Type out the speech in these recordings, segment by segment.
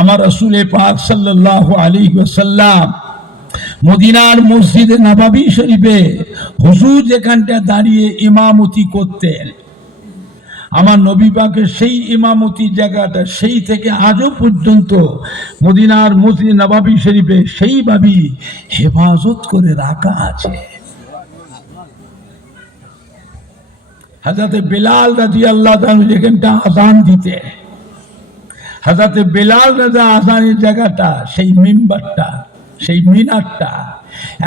আমার রাসূল পাক সাল্লাল্লাহু আলাইহি ওয়াসাল্লাম মদিনার মসজিদে নববী শরীফে হুজুর যেখানটা দাঁড়িয়ে ইমামতি করতেন, আমার নবী পাকের সেই ইমামতি জায়গাটা সেই থেকে আজও পর্যন্ত মদিনার মসজিদ নববী শরীফে সেইভাবে হেফাজত করে রাখা আছে। হযরত বেলাল রাদিয়াল্লাহু তাআলা যেখানটা আযান দিতে, হযরত বেলাল রাজা আযানের জায়গাটা, সেই মিম্বরটা, সেই মিনারটা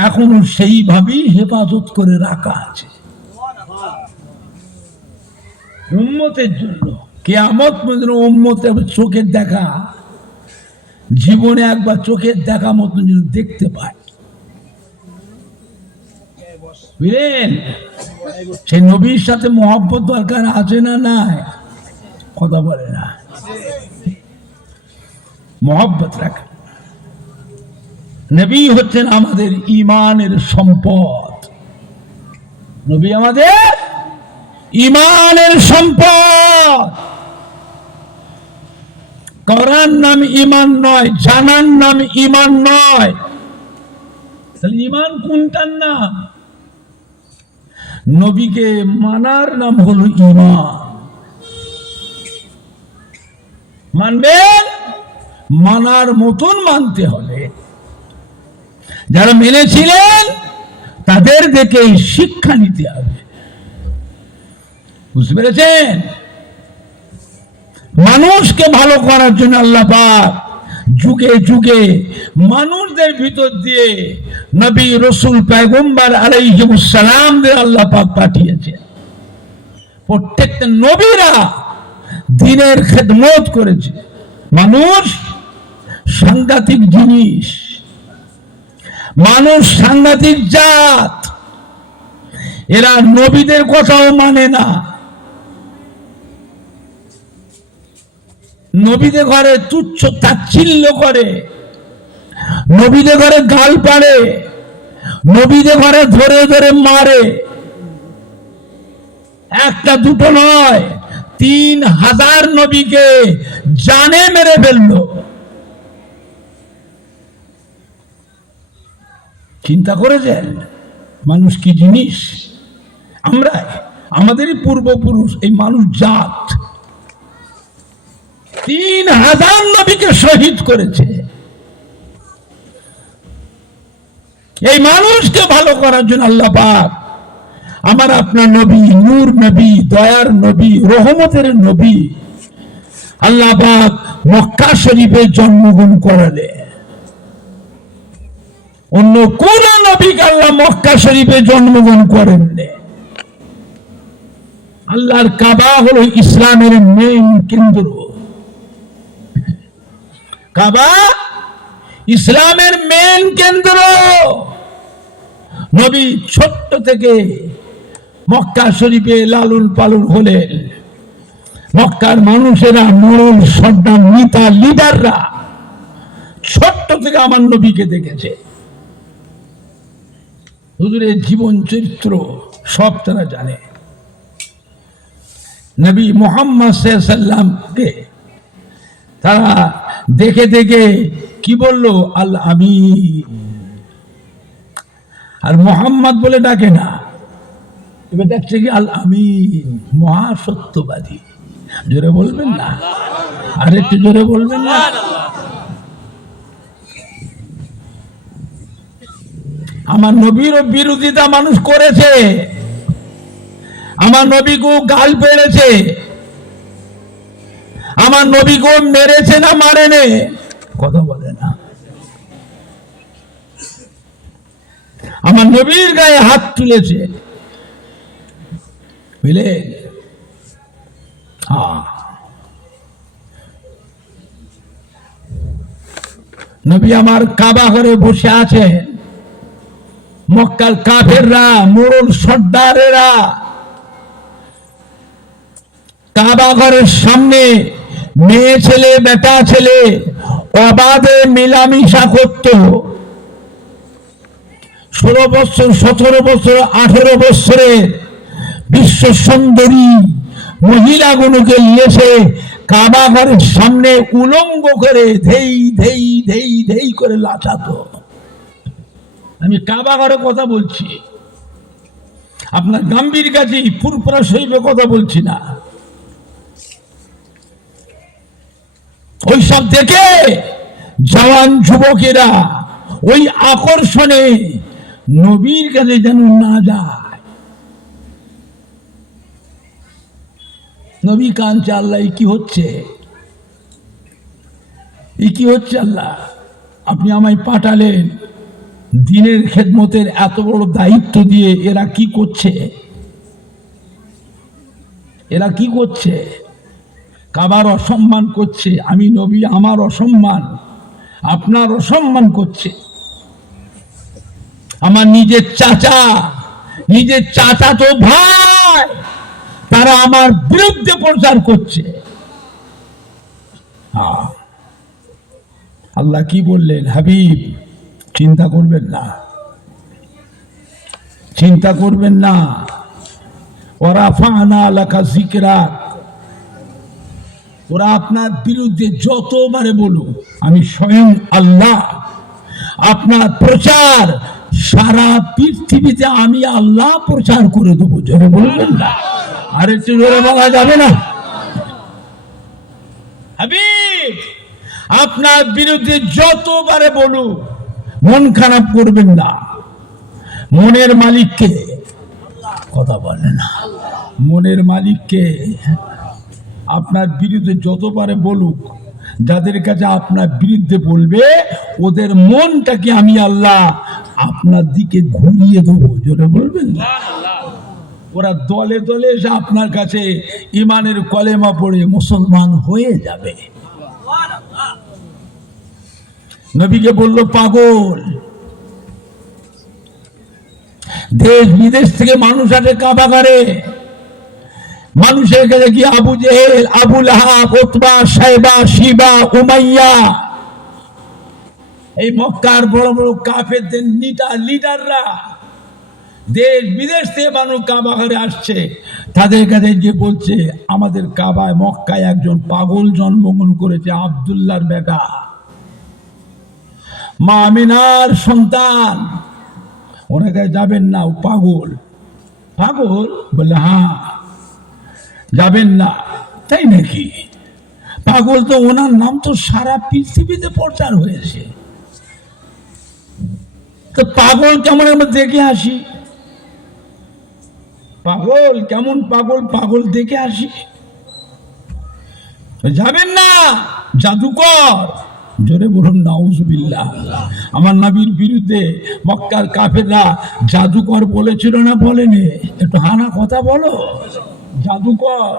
এখনো সেইভাবেই হেফাজত করে রাখা আছে উম্মতের জন্য। কিয়ামত পর্যন্ত উম্মতের চোখের দেখা, জীবনে একবার চোখের দেখা মতন যেন দেখতে পায়, বুঝলেন? সেই নবীর সাথে মহব্বত দরকার আছে না নাই? কথা বলে না, মহব্বত রাখেন। নবী হচ্ছেন আমাদের ঈমানের সম্পদ, নবী আমাদের ঈমানের সম্পদ। করার নাম ঈমান নয়, জানার নাম ঈমান নয়। তাহলে ঈমান কোনটার নাম? নবীকে মানার নাম হলো ঈমান। মানবেন, মানার মতন মানতে হবে। যারা মেনেছিলেন তাদের দেখে শিক্ষা নিতে হবে, বুঝতে পেরেছেন? মানুষকে ভালো করার জন্য আল্লাহ পাক যুগে যুগে মানুষদের ভিতর দিয়ে নবী রাসূল পয়গম্বর আলাইহিস সালামদের আল্লাহ পাক পাঠিয়েছে। প্রত্যেকটা নবীরা দ্বীনের খেদমত করেছে। মানুষ সাংঘাতিক জিনিস, মানুষ সাংঘাতিক জাত। এরা নবীদের কথাও মানে না, নবীদের ঘরে তুচ্ছ তাচ্ছিল্য করে, নবীদের ঘরে গাল পাড়ে, নবীদের ঘরে ধরে ধরে মারে। একটা দুটো নয়, 3000 নবীকে জানে মেরে ফেললো। চিন্তা করেছেন মানুষ কি জিনিস? আমরা আমাদেরই পূর্বপুরুষ এই মানুষ জাত 3000 নবীকে শহীদ করেছে। এই মানুষকে ভালো করার জন্য আল্লাহ পাক আমার আপনার নবী, নূর নবী, দয়ার নবী, রহমতের নবী আল্লাহ পাক মক্কা শরীফে জন্মগ্রহণ করালে। অন্য কোন নবীকে আল্লাহ মক্কা শরীফে জন্মগ্রহণ করেননি। আল্লাহর কাবা হলো ইসলামের মেইন কেন্দ্র। কাবা ইসলামের মেইন কেন্দ্র। নবী ছোট্ট থেকে মক্কা শরীফে লালন পালন হলেন। মক্কার মানুষেরা, মোড়ল সর্দার, নেতা, লিডাররা ছোট্ট থেকে আমার নবীকে দেখেছে। হুজুরের জীবন চরিত্র সব তারা জানে। নবী মুহাম্মদ সাল্লাল্লাহু আলাইহি ওয়াসাল্লামকে তারা দেখে দেখে কি বলল? আল আমিন। আর মোহাম্মদ বলে ডাকে না, এবার ডাকছে কি? আল আমিন, মহাসত্যবাদী। জোরে বলবেন না? আর একটু জোরে বলবেন না? আমার নবীর বিরোধিতা মানুষ করেছে, আমার নবীকেও গাল পেড়েছে, আমার নবীকেও মেরেছে না মারেনে? কথা বলে না। আমার নবীর গায়ে হাত তুলেছে, বুঝলে? নবী আমার কাবা ঘরে বসে আছে, মক্কার কাফেররা, মোড়ল সর্দারেরা কাবা ঘরের সামনে মেয়ে ছেলে, বেটা ছেলে অবাধে মেলামেশা করত। 16 বছর, 17 বছর, 18 বছরে বিশ্ব সুন্দরী মহিলাগুলোকে নিয়েছে কাবা ঘরের সামনে উলঙ্গ করে ধেই ধেই ধেই ধেই করে লাচাতো। আমি কাবা ঘরে কথা বলছি, আপনার গাম্ভীর গাছি ফুরফুরা শরীফে কথা বলছি না। ওইসব দেখে জওয়ান যুবকেরা ওই আকর্ষণে নবীর কাছে যেন না যায়। নবী কাঁদছে, আল্লাহ কি হচ্ছে, কি হচ্ছে আল্লাহ, আপনি আমায় পাঠালেন দিনের খেদমতের এত বড় দায়িত্ব দিয়ে, এরা কি করছে, এরা কি করছে, কাবার অসম্মান করছে। আমি নবী, আমার অসম্মান, আপনার অসম্মান করছে। আমার নিজের চাচা তো ভাই, তারা আমার বিরুদ্ধে প্রচার করছে। আল্লাহ কি বললেন, হাবিব চিন্তা করবেন না, চিন্তা করবেন না। ওয়ারাফা'না লাকা যিকরাক, ওরা আপনার বিরুদ্ধে যতবারে বলুক, আমি স্বয়ং আল্লাহ আপনার প্রচার সারা পৃথিবীতে আমি আল্লাহ প্রচার করে দেবো। জোরে বলবেন না, আর একটু জোরে বলা যাবে না? হাবিব আপনার বিরুদ্ধে যতবারে বলুক, মন খারাপ করবেন না। মনের মালিককে, কথা বলে না, মনের মালিককে আপনার বিরুদ্ধে যতবারে বলুক, যাদের কাছে আপনার বিরুদ্ধে বলবে, ওদের মনটাকে আমি আল্লাহ আপনার দিকে ঘুরিয়ে দেবো। জোরে বলবেন না? ওরা দলে দলে এসে আপনার কাছে ইমানের কলেমা পড়ে মুসলমান হয়ে যাবে। নবীকে বলল পাগল। দেশ বিদেশ থেকে মানুষ আসে কাবা ঘরে। মানুষের কাছে কি আবু জেহেল, আবু লাহাব, উতবা, সাইবা, শিবা, উমাইয়া, এই মক্কার বড় বড় কাফেরদের লিডাররা দেশ বিদেশ থেকে মানুষ কাবা ঘরে আসছে। তাদের কাছে যে বলছে, আমাদের কাবায় মক্কায় একজন পাগল জন্মগ্রহণ করেছে, আব্দুল্লাহর বেটা, মা আমিনার সন্তান। ওনাকে যাবেন না, ও পাগল। পাগল বলে, হ্যাঁ যাবেন না। তাই নাকি? পাগল তো, ওনার নাম তো সারা পৃথিবীতে প্রচার হয়েছে। তো পাগল কেমন আমরা দেখে আসি, পাগল কেমন, পাগল দেখে আসি। যাবেন না, জাদুকর। জোরে বলুন নাউজুবিল্লাহ। আমার নবীর বিরুদ্ধে মক্কার কাফেররা জাদুকর বলেছিল না বলেনি? একটু হানা কথা বলো, জাদুকর।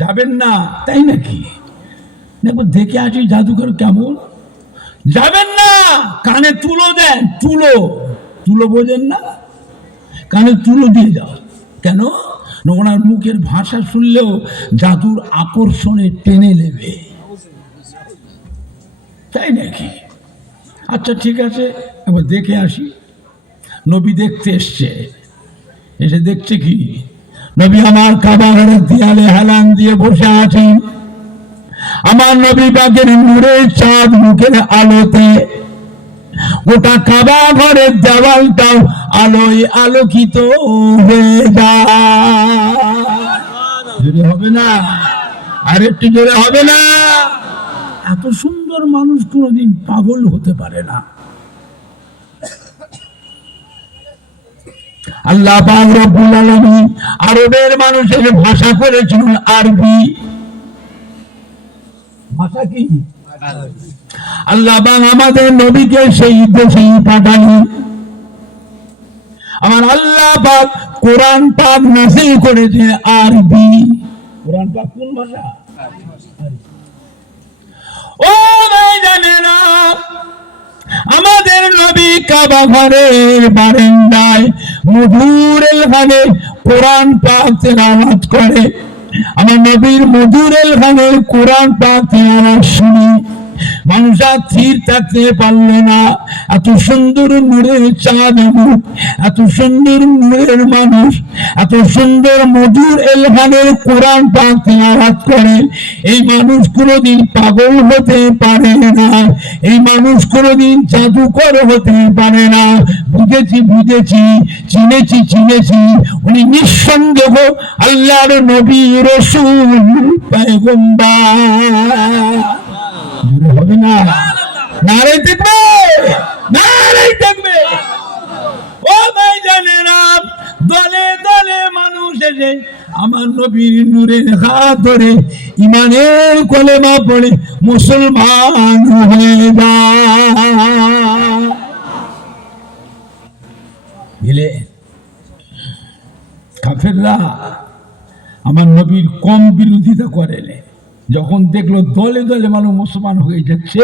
যাবেন না, তাই নাকি? দেখো দেখে আসি জাদুকর কেমন। যাবেন না, কানে তুলো দেন, তুলো বোঝেন না? কানে তুলো দিয়ে যাও। কেন? ওনার মুখের ভাষা শুনলেও জাদুর আকর্ষণে টেনে নেবে, তাই নাকি? আচ্ছা ঠিক আছে, এবার দেখে আসি। নবী দেখতে এসছে, এসে দেখছে কি, নবী আমার কাবা ঘরের দেয়ালে হেলান দিয়ে বসে আছেন। আমার নবী পাকের নূরের চাঁদ মুখের আলোতে গোটা কাবা ঘরের দেওয়ালটাও আলোয় আলোকিত হয়ে যায়। হবে না? আর একটু জোরে হবে না? এত সুন্দর মানুষ কোনদিন পাগল হতে পারে না। আল্লাহ পাক রব্বুল আলামিন আরবের মানুষের ভাষা করেছিলেন আরবি। ভাষা কি? আল্লাহ পাক আমাদের নবীকে সেই দেশেই পাঠালেন। আমার আল্লাহ পাক কোরআন পাক নাযিল করেছে আরবি। কোরআন পাক কোন ভাষা? ও ভাইজানেরা, আমাদের নবী কাবা ঘরের বারান্দায় মধুর এলহানে কোরআন পাক তেলাওয়াত করে। আমার নবীর মধুর এলহানে কোরআন পাক তেলাওয়াত শুনি মানুষ আর স্থির থাকতে পারলো না। এত সুন্দর নূরের চাঁদ মুখ, এত সুন্দর নূরের মানুষ, এত সুন্দর মধুর এলহানের কোরআন পাক তিলাওয়াত করে। এই মানুষ কোনোদিন পাগল হতে পারে না, এই মানুষ কোনোদিন জাদুকর হতে পারে না। বুঝেছি বুঝেছি, চিনেছি, উনি নিঃসন্দেহ আল্লাহর নবী, রাসূল, পয়গম্বর। হবে না? নারে দেখবে, নারে দেখবে। ও ভাই জানেরা, দলে দলে মানুষ এসে আমার নবীর নূরের হাত ধরে ইমানের কলেমা পড়ে মুসলমান হয়ে যায়। বুঝলে, কাফেররা আমার নবীর কম বিরোধিতা করে। যখন দেখলো দলে দলে মানুষ মুসলমান হয়ে যাচ্ছে,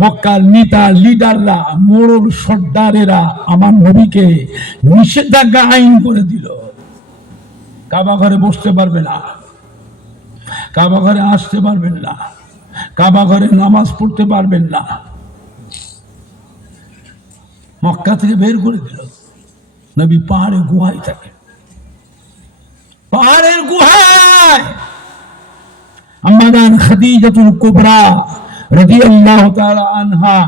মক্কার নেতা লিডাররা, মোড়ল সর্দারেরা আমার নবীকে নিষেধাজ্ঞা আইন করে দিল। কাবা ঘরে বসতে পারবে না, কাবা ঘরে আসতে পারবেন না, কাবা ঘরে নামাজ পড়তে পারবেন না। মক্কা থেকে বের করে দিল। নবী পাহাড়ে গুহায় থাকে, পাহাড়ের গুহায় আম্মাজান খাদিজাতুল কুবরা রাদিয়াল্লাহু তাআলা আনহা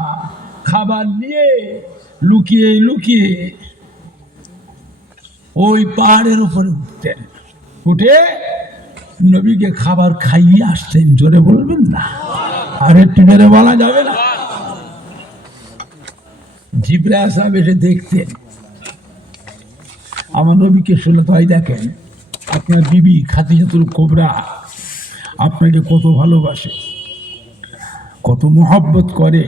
খাবার নিয়ে লুকিয়ে লুকিয়ে ওই পাহাড়ের উপরে উঠতেন, উঠে নবীকে খাবার খাইয়ে আসতেন। জোরে বলবেন না, আর একটু জোরে বলা যাবে না? জিবরাইল সাহেব এসে দেখতেন আমার নবীকে, শুনে তাই দেখেন আপনার বিবি খাদিজাতুল কুবরা আপনাকে কত ভালোবাসে, কত মহব্বত করে,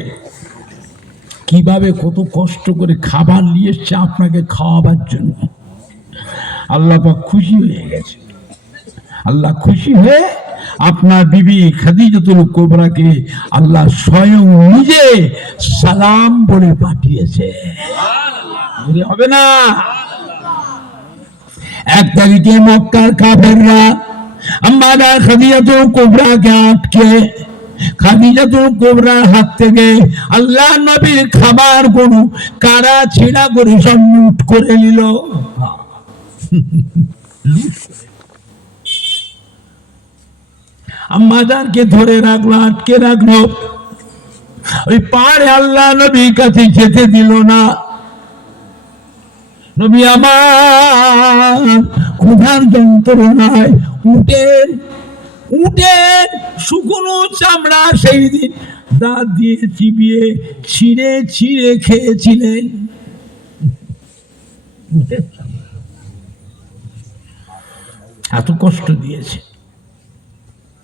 কিভাবে কত কষ্ট করে খাবার নিয়ে এসছে আপনাকে খাওয়াবার জন্য। আল্লাহ পাক খুশি হয়ে গেছে। আল্লাহ খুশি হয়ে আপনার বিবি খাদিজাতুল কুবরাকে আল্লাহ স্বয়ং নিজে সালাম বলে পাঠিয়েছে। হবে না? এক তারিখে মক্কার কাফেররা আম্মাজান খাদিজাতুল কুবরাকে আটকে, খাদিজাতুল কুবরার হাত থেকে আল্লাহ নবীর খাবার কোন কারা ছেঁড়া করে সব লুট করে নিল। আম্মাজানকে ধরে রাখলো, আটকে রাখলো। ওই পাহাড়ে আল্লাহ নবীর কাছে যেতে দিল না। নবী আমার ক্ষুধার যন্ত্রণায় উটের শুকনো চামড়া সেই দিন দাঁত দিয়ে চিবিয়ে ছিঁড়ে ছিঁড়ে খেয়েছিলেন। এত কষ্ট দিয়েছে।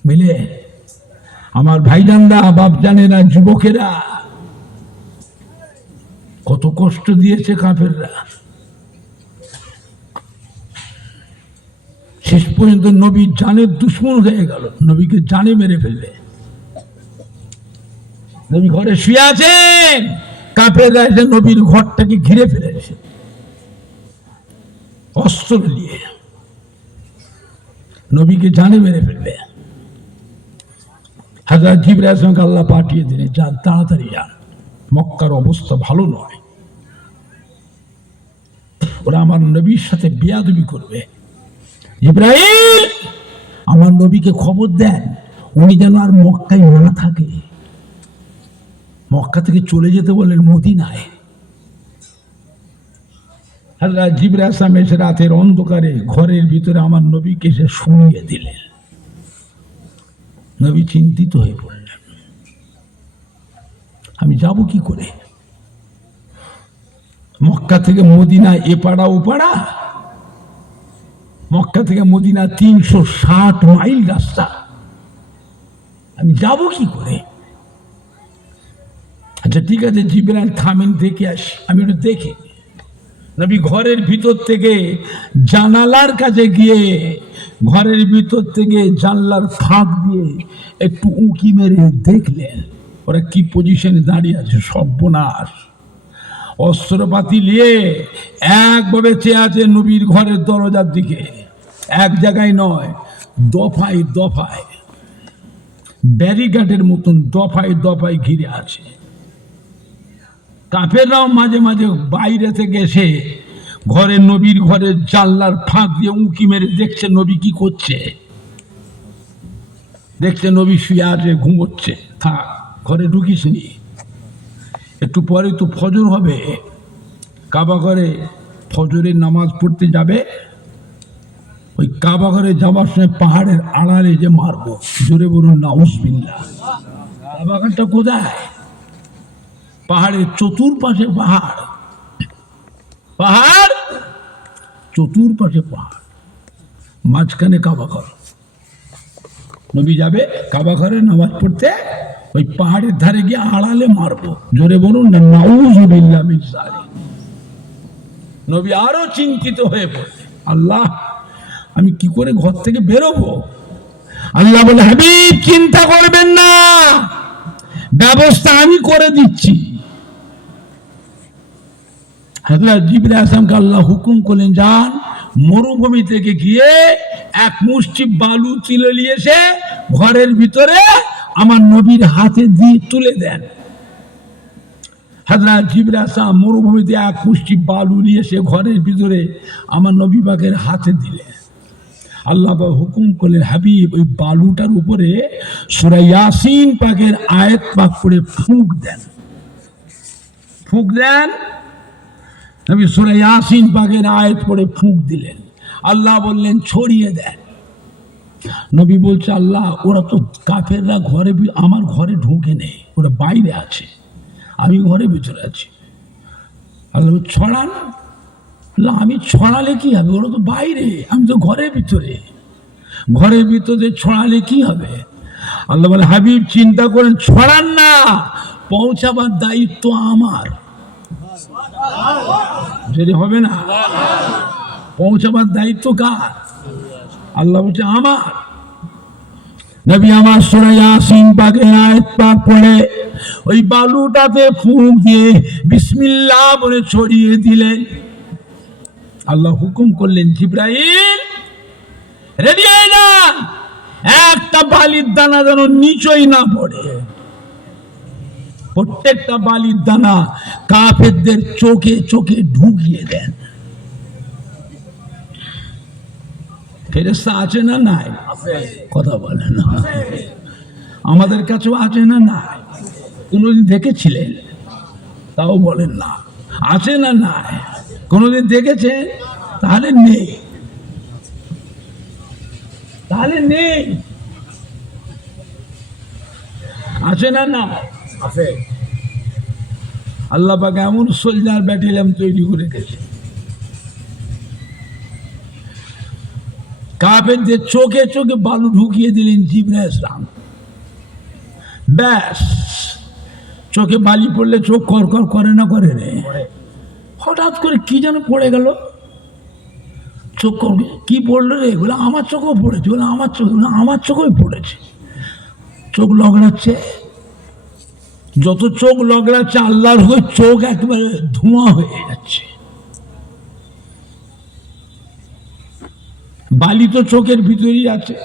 বুঝলে আমার ভাইজানরা, বাপজানেরা, যুবকেরা, কত কষ্ট দিয়েছে কাফেররা। শেষ পর্যন্ত নবীর জানের দুশ্মন হয়ে গেল, নবীকে জানে মেরে ফেললে। নবী ঘরে শুয়ে আছেন, কাফেররা এসে নবীর ঘরটাকে ঘিরে ফেলেছে অস্ত্র নিয়ে, নবীকে জানে মেরে ফেলবে। হযরত জিবরাইল সঙ্গে আল্লাহ পাঠিয়ে দিলেন, যান তাড়াতাড়ি যান, মক্কার অবস্থা ভালো নয়, ওরা আমার নবীর সাথে বেয়াদবি করবে। জিবরাইল আমার নবীকে খবর দেন, উনি যেন আর মক্কায় না থাকে, মক্কা থেকে চলে যেতে বলেন মদিনায়। হযরত জিবরাইল সাহেব এসে রাতের অন্ধকারে ঘরের ভিতরে আমার নবীকে এসে শুনিয়ে দিলেন। নবী চিন্তিত হয়ে পড়লেন, আমি যাব কি করে? মক্কা থেকে মদিনা এপাড়া ওপাড়া, মক্কা থেকে মদিনা 360 মাইল রাস্তা, আমি যাব কি করে? আচ্ছা ঠিক আছে জিবরাইল থামেন, দেখে আসি। আমি একটু দেখি। নবী ঘরের ভিতর থেকে জানালার কাছে গিয়ে ঘরের ভিতর থেকে জানলার ফাঁক দিয়ে একটু উঁকি মেরে দেখলেন ওরা কি পজিশনে দাঁড়িয়ে আছে। সর্বনাশ! অস্ত্রপাতি নিয়ে একভাবে চেয়ে আছে নবীর ঘরের দরজার দিকে, এক জায়গায় নয়, দফায় দফায়। ব্যারিকেডের মতন দফায় দফায় ঘিরে আছে। কাফেররাও মাঝে মাঝে বাইরে থেকে এসে ঘরে, নবীর ঘরের জানলার ফাঁক দিয়ে উঁকি মেরে দেখছে নবী কি করছে। দেখছে নবী শুয়ে আছে, ঘুমোচ্ছে, থাক ঘরে ঢুকিস নি, একটু পরে তো ফজর হবে, কাবা ঘরে ফজরের নামাজ পড়তে যাবে। ওই কাবা ঘরে যাওয়ার সময় পাহাড়ের আড়ালে যে মারবো, জোরে বলুন নাউজুবিল্লাহ। কাবা ঘরটা কোথায়? পাহাড়ের চতুর্পাশে পাহাড়, পাহাড় চতুর্পাশে পাহাড়, মাঝখানে কাবা ঘর। নবী যাবে কাবা ঘরে নামাজ পড়তে, ওই পাহাড়ের ধারে গিয়ে আড়ালে মারবো, জোরে বলুন না নাউজুবিল্লাহ মিন যালিক। নবী আরো চিন্তিত হয়ে পড়ে, আল্লাহ আমি কি করে ঘর থেকে বেরোবো? আল্লাহ বলে, হাবিব চিন্তা করবেন না, ব্যবস্থা আমি করে দিচ্ছি। হযরত জিবরাইল আসলামকে আল্লাহ হুকুম করলেন, যান মরুভূমি থেকে গিয়ে এক মুষ্টি বালু তুলে নিয়ে এসে ঘরের ভিতরে আমার নবীর হাতে দিয়ে তুলে দেন। হযরত জিবরাইল আসলাম মরুভূমিতে এক মুষ্টি বালু নিয়ে এসে ঘরের ভিতরে আমার নবী পাকের হাতে দিলেন। আল্লাহ হুকুম করলেন, হাবিব ওই বালুটার উপরে সূরা ইয়াসিন পাকের আয়াত পাক করে ফুঁক দেন। ফুঁক দেন। নবী সূরা ইয়াসিন পাকের আয়াত পড়ে ফুঁক দিলেন। আল্লাহ বললেন ছড়িয়ে দেন। নবী বলছে, আল্লাহ ওরা তো কাফেররা ঘরে, আমার ঘরে ঢুকে নেই, ওরা বাইরে আছে, আমি ঘরের ভিতরে আছি। আল্লাহ ছড়ান। আমি ছড়ালে কি হবে? ওরা তো বাইরে, আমি তো ঘরের ভিতরে, ঘরের ভিতরে ছড়ালে কি হবে? আল্লাহ বলে, হাবিব চিন্তা করেন, ছড়ান না, পৌঁছাবার দায়িত্ব আমার। যদি হবে না, পৌঁছাবার দায়িত্ব কার? আল্লাহ বলছে আমার। নবী আমার সূরা ইয়াসিন পাকের আয়াত পাক পড়ে ওই বালুটাতে ফুঁক দিয়ে বিসমিল্লাহ বলে ছড়িয়ে দিলেন। আল্লাহ হুকুম করলেন, জিবরাইল রেডি হয়ে যান, একটা বালির দানা যেন নিচই না পড়ে। প্রত্যেকটা বালির দানা কাফেরদের চোখে চোখে ঢুকিয়ে দেন। ফেরেশতা আছে না নাই? কথা বলে না। আমাদের কাছেও আছে না নাই? কোনদিন দেখেছিলেন? তাও বলেন না। আছে না নাই? কোনদিন দেখেছেন? তাহলে নেই, তাহলে নেই। আছে না না? আছে। আল্লাহ পাক এমন সোলজার ব্যাটালিয়ন তৈরি করে রেখেছে, কাফেরদের চোখে চোখে বালু ঢুকিয়ে দিলেন জিবরাইল ইসলাম। ব্যাস, চোখে বালি পড়লে চোখ করকর করে না? করে রে। হঠাৎ করে কি যেন পড়ে গেল, চোখ করবে। কি পড়লো রে? এগুলো আমার চোখেও পড়েছে, বলে আমার চোখ, আমার চোখেও পড়েছে। চোখ লগড়াচ্ছে, যত চোখ লগড়াচ্ছে আল্লাহর হয়ে চোখ একেবারে ধোঁয়া হয়ে যাচ্ছে। বালি তো চোখের ভিতরেই আছে,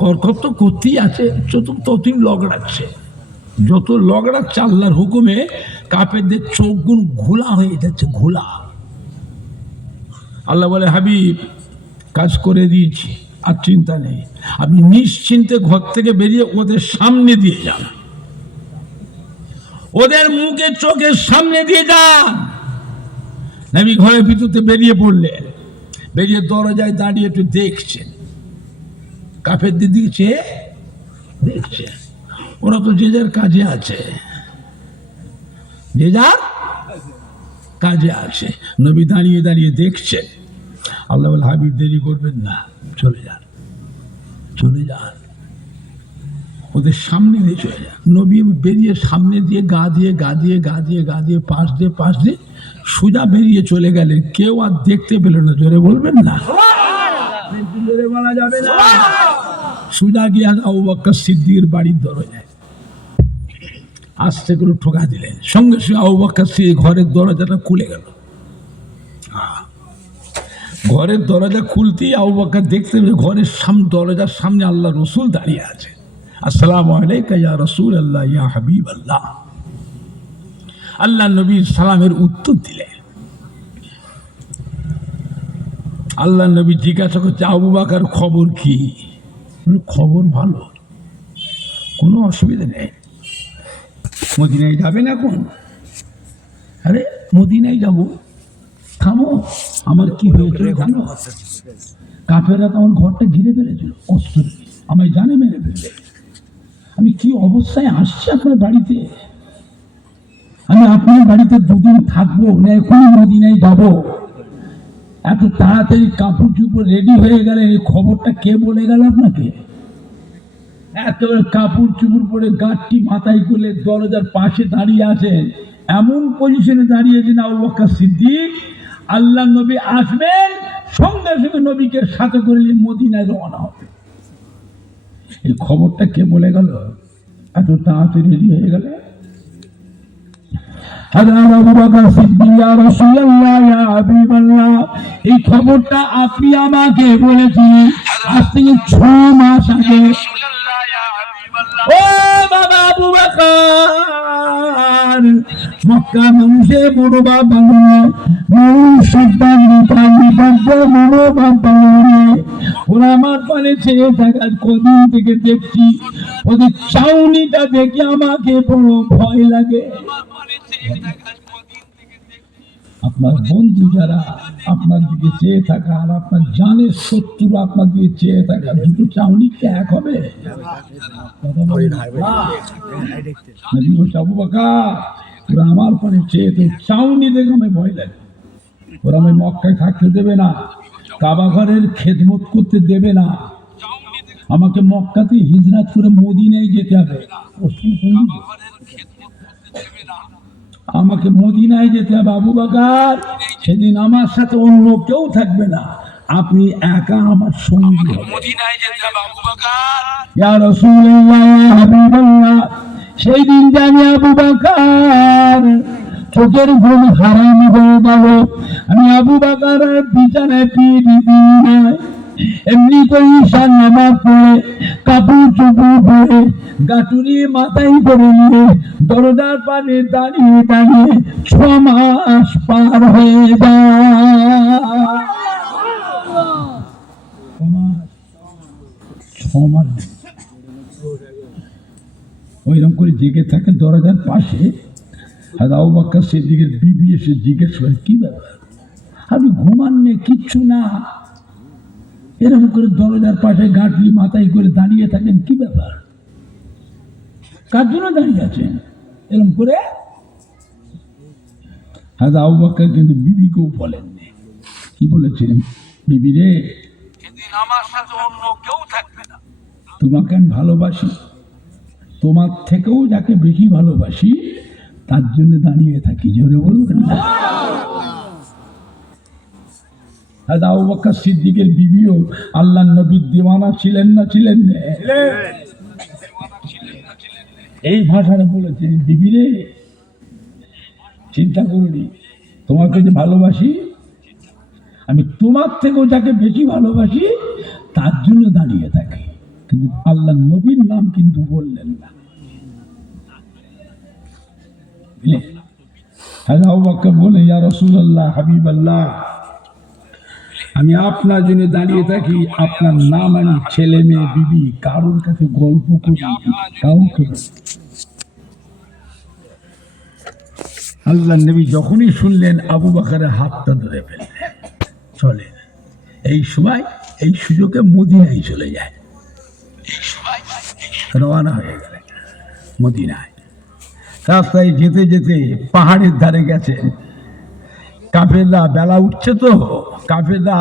করকর তো করতেই আছে, ততই লগড়াচ্ছে। যত লগড়াচ্ছে আল্লাহর হুকুমে কাফেরদের চোখগুলো ঘোলা হয়ে যাচ্ছে, ঘোলা। আল্লাহ বলে, হাবিব কাজ করে দিয়েছি, আর চিন্তা নেই, আপনি নিশ্চিন্তে ঘর থেকে বেরিয়ে ওদের সামনে দিয়ে যান, ওদের মুখে চোখের সামনে দিয়ে যান। নবী ঘরের ভিতরতে বেরিয়ে পড়লেন। বেরিয়ে দরজায় দাঁড়িয়ে একটু দেখছেন, কাফেরদের দিকে দেখছে। ওরা তো যে যার কাজে আছে, যে যার কাজে আছে। নবী দাঁড়িয়ে দাঁড়িয়ে দেখছেন। আল্লাহ বলে, হাবিব দেরি করবেন না, চলে যান, চলে যান, ওদের সামনে দিয়ে চলে যান। নবী বেরিয়ে সামনে দিয়ে গা দিয়ে গা দিয়ে গা দিয়ে গা দিয়ে পাশ দিয়ে পাশ দিয়ে সোজা বেরিয়ে চলে গেলেন। কেউ আর দেখতে পেল না। জোরে বলবেন না? জোরে বলা যাবে না। সোজা গিয়ে আবু বকর সিদ্দিকের বাড়ির দরজায় আস্তে করে ঠোকা দিলেন। সঙ্গে সঙ্গে আবু বকর সিদ্দিক ঘরের দরজাটা খুলে গেল। ঘরের দরজা খুলতেই আবু বকর দেখতে পেল ঘরের দরজার সামনে আল্লাহ রসুল দাঁড়িয়ে আছে। আসসালামু আলাইকা ইয়া রাসূলুল্লাহ ইয়া হাবিবাল্লাহ। আল্লাহ নবীর সালামের উত্তর দিলেন। আল্লাহ নবী জিজ্ঞাসা করছে, আবু বকর খবর কি? খবর ভালো, কোনো অসুবিধা নেই। মদিনায় যাবেন এখন? আরে মদিনায় যাব। থামো, আমার কি হয়েছিল জানো? কাফেররা তো আমার ঘরটা ঘিরে ফেলেছিল অস্ত্র দিয়ে, আমায় জানে মেরে ফেলবে। আমি কি অবস্থায় আসছি আপনার বাড়িতে? আমি আপনার বাড়িতে দুদিন থাকবো না, এখনই মদিনায় যাব। এত তাড়াতাড়ি কাপড় চুপড় রেডি হয়ে গেলে এই খবরটা কে বলে গেল আপনাকে? একেবারে কাপড় চুপড় পরে গাঁটটি মাথায় করে দরজার পাশে দাঁড়িয়ে আছেন, এমন পজিশনে দাঁড়িয়েছেন আবু বকর সিদ্দিক। আল্লাহ নবী আসবেন, সঙ্গে সঙ্গে নবীকে সাথে করে নিয়ে মদিনায় রওনা হবে। এই খবরটা কে বলে গেল? এত তাড়াতাড়ি রেডি হয়ে গেলে? এই খবরটা আপনি আমাকে বলেছিলেন আজ থেকে 6 মাস আগে। ও বাবা আবু বকর, মক্কা মানুষের মনোভাব বাংলা মনোভাব বাংলা। ওরা আমার পানে ছেড়ে থাকার কদিন থেকে দেখছি, ওদের চাউনিটা দেখে আমাকে বড় ভয় লাগে। আপনার বন্ধু যারা আপনার দিকে চেয়ে থাকা আর আপনার জানের শত্রু আপনার দিকে চেয়ে থাকা, দুটো চাউনি কি এক হবে? আবু বকর, ওরা আমার পানে চেয়ে তো চাউনি দেখে আমার ভয় লাগে। ওরা আমি মক্কায় থাকতে দেবে না, কাবা ঘরের খেদমত করতে দেবে না। আমাকে মক্কাতে হিজরত করে মদিনায় যেতে হবে। আমাকে মদিনায় যেতে হবে আবু বকর। সেদিন আমার সাথে অন্য কেউ থাকবে না, আপনি একা আমার সঙ্গী হবেন। ইয়া রাসূলুল্লাহ ইয়া হাবিবাল্লাহ। সেই দিন জানি আবু বকর চোখের ঘুম হারাম হয়ে গেল। আমি আবু বকর বিছানায় পিঠ দিয়ে এমনি করে ঈশান নামাজ পড়ে কাপড় চোপড় পরে গাঁটুরি মাথায় করে নিয়ে দরজার পানে দাঁড়িয়ে দাঁড়িয়ে 6 মাস পার হয়ে যায়। 6 মাস ওইরকম করে জেগে থাকে দরজার পাশে। আর আবু বকর সিদ্দিকের বিবি এসে জিজ্ঞেস করে, কি ব্যাপার আপনি ঘুমাননি? কিচ্ছু না, এরকম করে দরজার পাশে গাঁটলি মাথায় করে দাঁড়িয়ে থাকেন, কি ব্যাপার? কার জন্য দাঁড়িয়ে আছেন এরকম করে? হ্যাঁ, আবু বকর কিন্তু বিবিকেও বলেননি। কি বলেছিলেন? বিবি রে, আমার সাথে অন্য কেউ থাকবে না, তোমাকে আমি ভালোবাসি, তোমার থেকেও যাকে বেশি ভালোবাসি তার জন্য দাঁড়িয়ে থাকি। জোরে বলবেন না? আবু বকর সিদ্দিকের বিবিও আল্লাহ নবীর দিওয়ানা ছিলেন না? ছিলেন না? এই ভাষাটা বলেছেন, বিবি রে চিন্তা করিনি, তোমাকে যে ভালোবাসি, আমি তোমার থেকেও যাকে বেশি ভালোবাসি তার জন্য দাঁড়িয়ে থাকি। কিন্তু আল্লাহ নবীর নাম কিন্তু বললেন না। আবু বকর বলে, ইয়া রাসূলুল্লাহ হাবিবাল্লাহ, আমি আপনার জন্য দাঁড়িয়ে থাকি, আপনার নাম আমি ছেলে মেয়ে বিবি কারোর কাছে গল্প করি কাউকে। আল্লাহ নবী যখনই শুনলেন আবু বকরের হাতটা ধরে ফেললেন, চলে। এই সময় এই সুযোগে মদিনায় চলে যায়। রওনা হয়ে গেলেন মদিনায়। রাস্তায় যেতে যেতে পাহাড়ের ধারে গেছেন। কাফেররা বেলা উঠছে তো, কাফেররা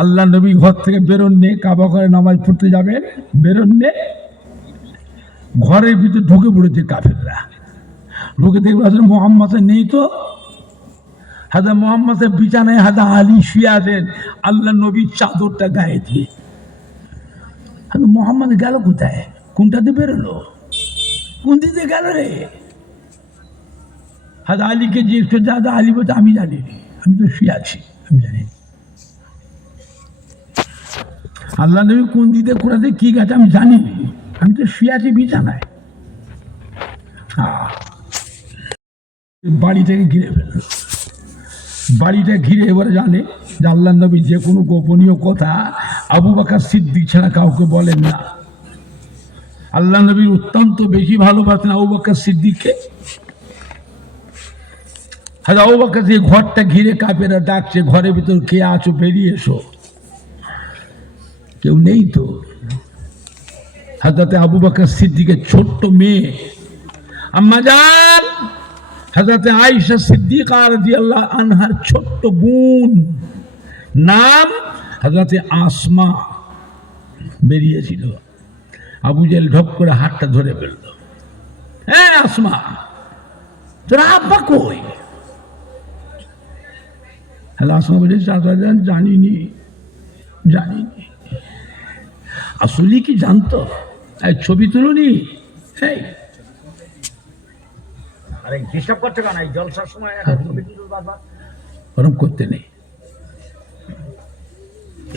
আল্লাহ নবী ঘর থেকে বেরোননে, কাবা ঘরে নামাজ পড়তে যাবেন, বেরোননে ঘরের ভিতরে ঢুকে পড়েছে কাফেররা। ঢুকে দেখবে আসলে মোহাম্মদ নেই তো। হাজা মোহাম্মদের বিছানায় হাজা আলী শুয়ে আছেন, আল্লাহ নবীর চাদরটা গায়ে দিয়ে। মোহাম্মদ গেল কোথায়? কোনটাতে বেরোলো? কোন দিকে গেল রে? হাজা আলীকে জিজ্ঞেস করছে। হাজা আলী বলছে, আমি জানি, আমি তো শুয়ে আছি, আমি জানি। আল্লাহ নবী কোন দিকে কোথাতে কি গেছে আমি জানি। আমি তো শুয়ে আছি বিছানায়। বাড়ি থেকে ঘিরে ফেলল। বাড়িটা ঘিরে এবারে জানে যে আল্লাহ নবী যে কোনো গোপনীয় কথা আবু বকর সিদ্দিক ছাড়া কাউকে বলেন না। আল্লাহ নবীর অত্যন্ত বেশি ভালোবাসেন আবু বকর সিদ্দিককে। আবু বকর যে ঘরটা ঘিরে কাফেররা ডাকছে, ঘরের ভিতর কে আছো, বেরিয়ে এসো। কেউ নেই তো। হযরতে আবু বকর সিদ্দিকের ছোট্ট মেয়ে আম্মা জান হযরতে আয়েশা সিদ্দিকা রাদিয়াল্লাহু আনহার ছোট্ট বোন, নাম হযরতে আসমা, বেরিয়েছিল। আবু জেহেল ঢপ করে হাতটা ধরে ফেলল। হ্যাঁ আসমা, তোর আব্বা কই? হ্যালো, আসমা বলছে চাচা জান জানিনি। আসলে কি জানতো? ছবি তুলনি। হ্যাঁ, ওরম করতে নেই।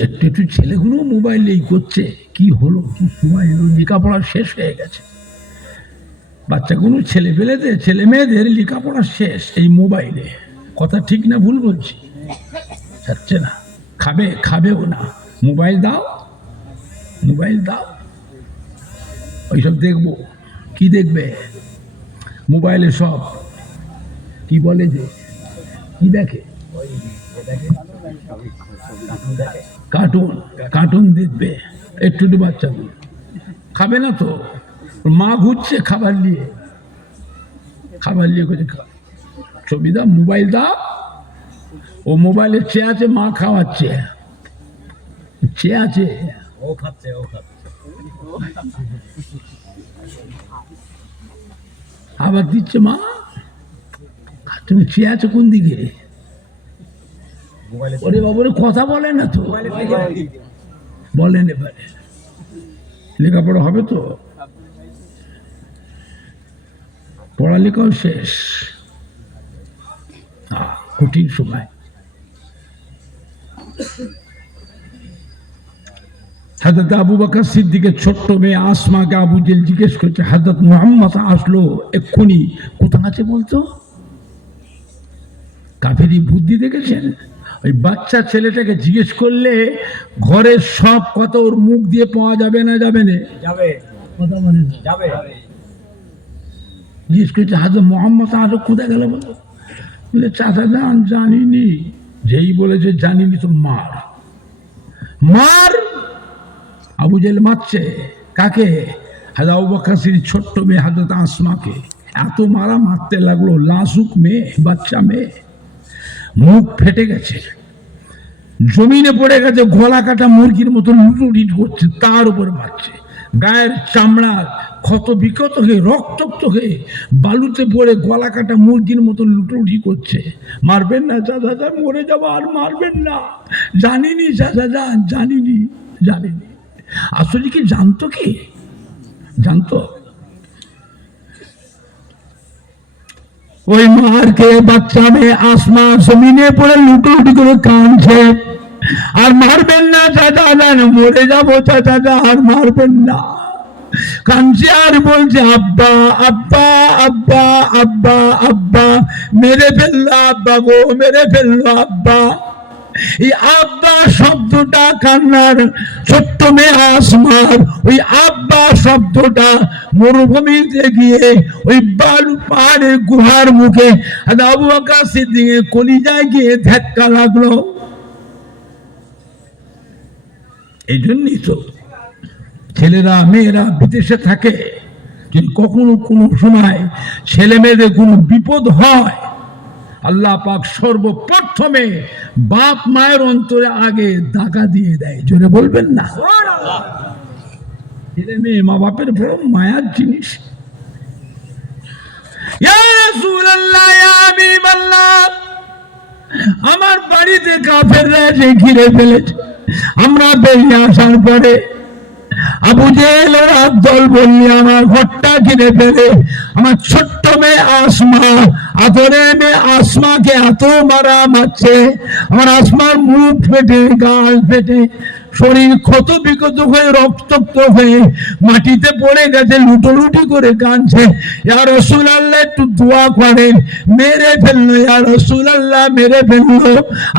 একটু একটু ছেলেগুলো মোবাইলেই করছে। কি হলো, কি সময় এলো, লেখাপড়া শেষ হয়ে গেছে। বাচ্চাগুলো ছেলে মেয়েদের লেখাপড়া শেষ এই মোবাইলে। কথা ঠিক না ভুল বলছি? যাচ্ছে না, খাবেও না। মোবাইল দাও, ওইসব দেখবো। কি দেখবে? মোবাইলে সব কি বলে যে কি দেখে, কার্টুন দেখবে। একটু বাচ্চাগুলো খাবে না তো, মা ঘুরছে খাবার নিয়ে করে ছবি দাও, মোবাইল দাও। ও মোবাইলে চেয়ে আছে, মা খাওয়াচ্ছে, চেয়ে আছে, ও খাচ্ছে। আবার দিচ্ছে মা। তুমি চেয়ে আছো কোন দিকে? ওরে বাবুরে কথা বলে না তো, বলেন। এবারে লেখাপড়া হবে তো, পড়ালেখাও শেষ। কঠিন সময়। হযরত আবু বকর সিদ্দিকের ছোট্ট মেয়ে আসমাকে আবু জেহেল জিজ্ঞেস করছে, হযরত মুহাম্মদ আসলো এক্ষুনি, কোথায় আছে বলতো? কাফেরি বুদ্ধি দেখেছেন? ওই বাচ্চা ছেলেটাকে জিজ্ঞেস করলে ঘরের সব কথা ওর মুখ দিয়ে পাওয়া যাবে না? যাবে না? কথা বলে যাবে। জিজ্ঞেস করছে হযরত মুহাম্মদ আসলো, কোথায় গেল বলো? বলে চাচা জান জানিনি। যেই বলেছে জানিনি তো মার। আবু জেহেল মারছে কাকে? হযরত আবু বকর সিদ্দিক ছোট্ট মেয়ে হযরত আসমাকে। এত মারতে লাগলো, লাজুক মেয়ে, বাচ্চা মেয়ে, মুখ ফেটে গেছে, জমিনে পড়ে গেছে, গলা কাটা মুরগির মতো লুটোরিট করছে, তার উপর মারছে। গায়ের চামড়া ক্ষত বিক্ষত হয়ে রক্তাক্ত হয়ে বালুতে পড়ে গলা কাটা মুরগির মতো লুটোরি করছে। মারবেন না চাচা যান, মরে যাবো, আর মারবেন না। জানিনি চাচা যান, জানিনি। আসলে কি জানতো? কি জানতো? ওই মারকে বাচ্চা মেয়ে আসমা জমিনে পড়ে লুটোলুটি করে কাঁদছে। আর মারবেন না চাচা যান, মরে যাবো চাচা যান, আর মারবেন না। কাঁদছে আর বলছে আব্বা আব্বা আব্বা আব্বা আব্বা, মেরে ফেললো আব্বা গো, মেরে ফেললো আব্বা। এই আব্বা শব্দটা কান্নার ছোট্ট মেয়ে আসমার, ওই আব্বা শব্দটা মরুভূমিতে গিয়ে ওই বালু পাহাড়ের গুহার মুখে আবু বকর সিদ্দিকের কলিজায় গিয়ে ধাক্কা লাগলো। এই জন্যই তো ছেলেরা মেয়েরা বিদেশে থাকে, যদি কখনো কোনো সময় ছেলে মেয়েদের কোনো বিপদ হয়, আল্লাহ পাক সর্বপ্রথমে বাপ মায়ের অন্তরে আগে দাগা দিয়ে দেয়। জোরে বলবেন না? ছেলে মেয়ে মা বাপের বড় মায়ার জিনিস। ইয়া রাসূলুল্লাহ, ইয়া হাবিবাল্লাহ, আমার বাড়িতে কাফেররা এসে ঘিরে ফেলেছে। আমরা বেরিয়ে আসার পরে আবু জেহেল দল বললি আমার ঘরটা ঘিরে ফেলে। আমার ছোট্ট মেয়ে আসমা, আদরের মেয়ে আসমাকে এত মারছে, আমার আসমার মুখ ফেটে, গাল ফেটে, শরীর ক্ষত বিক্ষত হয়ে রক্তাক্ত হয়ে মাটিতে পড়ে গেছে, লুটোলুটি করে কাঁদছে। ইয়া রাসূলুল্লাহ একটু দোয়া করেন, মেরে ফেললো, ইয়া রাসূলুল্লাহ মেরে ফেললো,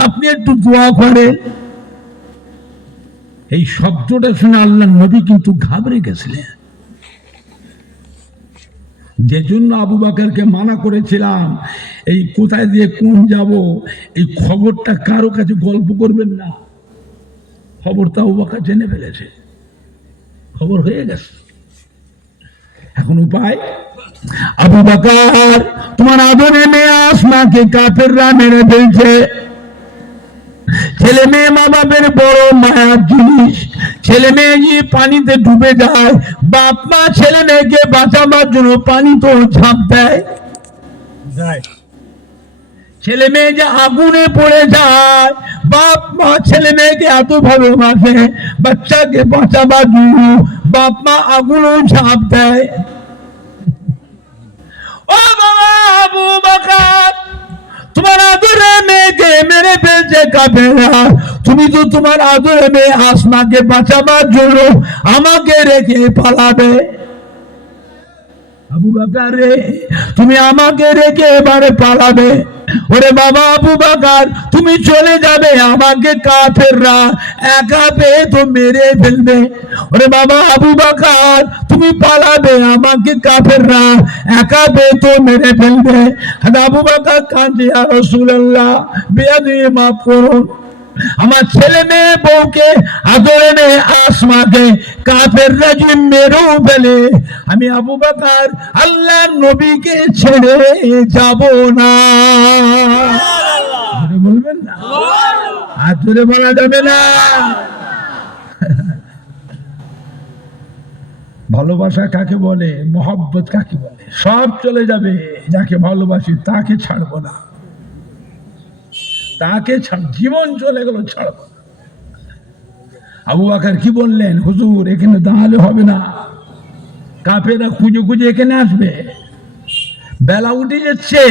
আপনি একটু দোয়া করেন। এই শব্দটা শুনে আল্লাহর নবী কিন্তু ঘাবড়ে গেছিলেন। যে জন্য আবু বকরকে মানা করেছিলাম, এই কোথায় দিয়ে কোন যাব এই খবরটা কারো কাছে গল্প করবেন না। খবরটা আবু বকর জেনে ফেলেছে, খবর হয়ে গেছে। এখন উপায়, আবু বকর তোমার আদরে মেয়ে আসমাকে কাফেররা মেরে ফেলছে। ছেলে মেয়ে মা বাপের বড় মায়ার জিনিস, ছেলে মেয়ে গিয়ে পানিতে ডুবে যায়, বাপ মা ছেলে মেয়েকে বাঁচাবার জন্য পানিতে ঝাঁপ দেয়, ছেলে মেয়ে যে আগুনে পড়ে যায়, বাপ মা ছেলে মেয়েকে এত ভালোবাসে, বাচ্চাকে বাঁচাবার জন্য বাপ মা আগুনে ঝাঁপ দেয়। ও বাবা আবু বকর, তোমার আদরে মেয়েকে মেরে ফেলছে কাফেররা, তুমি তো তোমার আদরে মেয়ে আসমাকে বাঁচাবার জন্য আমাকে রেখে পালাবে। আবু বকর রে, তুমি আমাকে রেখে এবারে পালাবে? ওরে বাবা আবু বকর, তুমি চলে যাবে, আমাকে কাফেররা একা পেয়ে তো মেরে ফেলবে। ওরে বাবা আবু বকর, তুমি পালাবে, আমাকে কাফেররা একা পেয়ে তো মেরে ফেলবে। আবু বকর কাঁদছে, ইয়া রাসূলুল্লাহ বেয়াদবি মাফ করুন, আমার ছেলে মেয়ে বউকে আদরে মেয়ে আসমাকে কাফেররা যে মেরেও ফেলে, আমি আবু বকর আল্লাহর নবীকে ছেড়ে যাব না। বলবেন না, আর জোরে বলা যাবে না। ভালোবাসা কাকে বলে, মহব্বত কাকে বলে? সব চলে যাবে, যাকে ভালোবাসি তাকে ছাড়বো না, তাকে জীবন চলে গেল ছাড়বো। আবু বকর কি বললেন, হুজুর এখানে দাঁড়ালে হবে না, কাফেররা খুঁজে খুঁজে এখানে আসবে, বেলা উঠে যাচ্ছে,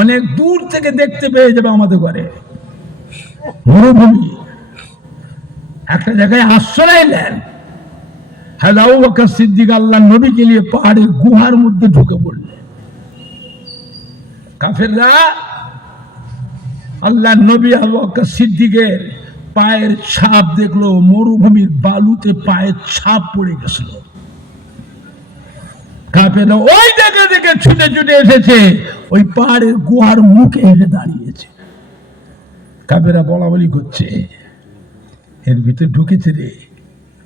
অনেক দূর থেকে দেখতে পেয়ে যাবে আমাদের ঘরে, মরুভূমি একটা জায়গায় আশ্রয় নেন। হ্যাঁ, আবু বকর সিদ্দিক আল্লাহর নবীকে নিয়ে পাহাড়ের গুহার মধ্যে ঢুকে পড়লেন। কাফেররা আল্লাহর নবী আবু বকর সিদ্দিকের পায়ের ছাপ দেখলো, মরুভূমির বালুতে পায়ের ছাপ পড়ে গেছিল। কাফেররা ওই জায়গা থেকে ছুটে ছুটে এসেছে, ওই পাহাড়ের গুহার মুখে এসে দাঁড়িয়েছে। কাফেররা বলা বলি করছে, এর ভিতরে ঢুকেছে রে,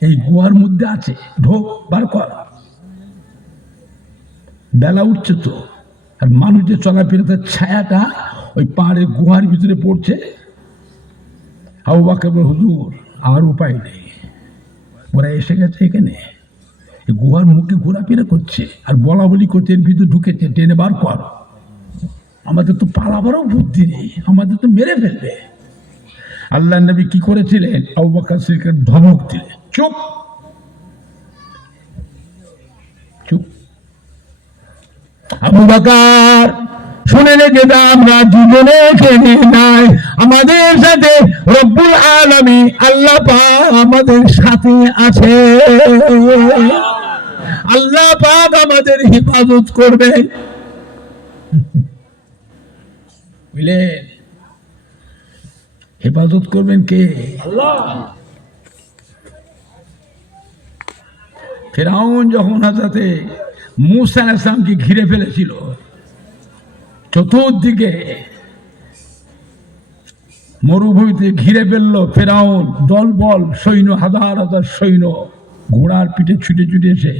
এই গুহার মধ্যে আছে, ঢোক, বার কর। বেলা উঠছে তো, আর মানুষের চলাফেরা, তার ছায়াটা ওই পাহাড়ের গুহার ভিতরে পড়ছে। আবু বকর বলে, হুজুর আর উপায় নেই, ওরা এসে গেছে এখানে, গুহার মুখে ঘোরাফেরা করছে আর বলা বলি করছে, এর ভিতরে ঢুকেছে, টেনে বার কর, আমাদের তো পালাবারও বুদ্ধি নেই, আমাদের তো মেরে ফেলবে। আল্লাহ নবী কি করেছিলেন, আবু বকর সিদ্দিককে ধমক দিলেন, চুপ চুপ। আবু বকর শুনে রেখে দাও, আমরা দুজনে এখানে নাই, আমাদের সাথে রব্বুল আলামিন আল্লাহ পাক আমাদের সাথে আছে, আল্লাহ পাক আমাদের হেফাজত করবে। বুঝলেন, হেফাজত করবেন কে? আল্লাহ। ফিরআউন যখন হযরতে মূসা আলাইহিস সালামকে ঘিরে ফেলেছিল, চতুর্দিকে মরুভূমিতে ঘিরে ফেললো ফিরআউন, দলবল সৈন্য, হাজার হাজার সৈন্য ঘোড়ার পিঠে ছুটে ছুটে এসে